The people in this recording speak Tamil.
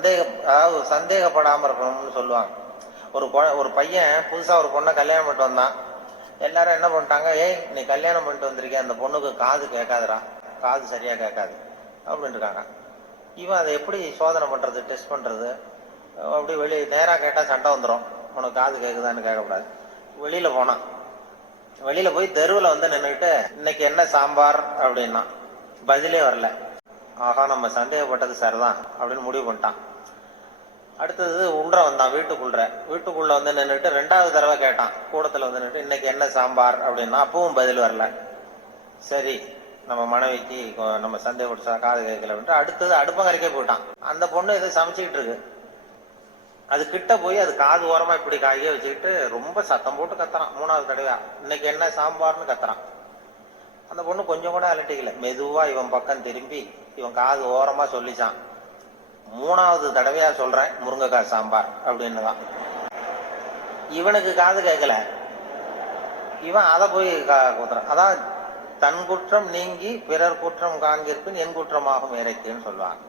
அதாவது சந்தேகப்படாம இருக்கணும்னு சொல்லுவாங்க. ஒரு பையன் புதுசா ஒரு பொண்ணை கல்யாணம் பண்ணிட்டு வந்தான். எல்லாரும் என்ன பண்ணிட்டாங்க, ஏய் நீ கல்யாணம் பண்ணிட்டு வந்திருக்கேன், அந்த பொண்ணுக்கு காது கேட்காதுடா, காது சரியா கேட்காது அப்படின்னு இருக்காங்க. இவன் அதை எப்படி சோதனை பண்றது, டெஸ்ட் பண்றது? அப்படி வெளியே நேரா கேட்டா சண்டை வந்துடும், உனக்கு காது கேட்குதான்னு கேட்கக்கூடாது. வெளியில போனான். வெளியில போய் தெருவில் வந்து நின்றுக்கிட்டு இன்னைக்கு என்ன சாம்பார் அப்படின்னா பதிலே வரல. ஆகா, நம்ம சந்தேகப்பட்டது சரிதான் அப்படின்னு முடிவு பண்ணிட்டான். அடுத்தது உள்ள வந்தான், வீட்டுக்குள்ள வந்து நின்றுட்டு 2வது தடவை கேட்டான். கூடத்துல வந்து நின்றுட்டு இன்னைக்கு என்ன சாம்பார் அப்படின்னா அப்பவும் பதில் வரல. சரி, நம்ம மனைவிக்கு நம்ம சந்தேகப்பட்ட காது கேட்கல. அடுத்தது அடுப்பங்கரைக்கே போயிட்டான். அந்த பொண்ணு எதை சமைச்சுக்கிட்டு இருக்கு. அது கிட்ட போய் அது காது ஓரமா இப்படி காய வச்சுக்கிட்டு ரொம்ப சத்தம் போட்டு கத்துறான். 3வது தடவையா இன்னைக்கு என்ன சாம்பார்னு கத்துறான். அந்த பொண்ணு கொஞ்சம் கூட அலட்டிக்கல. மெதுவா இவன் பக்கம் திரும்பி இவன் காது ஓரமா சொல்லிச்சான், 3வது தடவையா சொல்றேன் முருங்கைக்காய் சாம்பார் அப்படின்னுதான். இவனுக்கு காது கேட்கல. இவன் அதை போய் குத்துறான். அதான் தன் குற்றம் நீங்கி பிறர் குற்றம் காண்கிருப்பின் என் குற்றமாகும் இறைக்குன்னு சொல்லுவாங்க.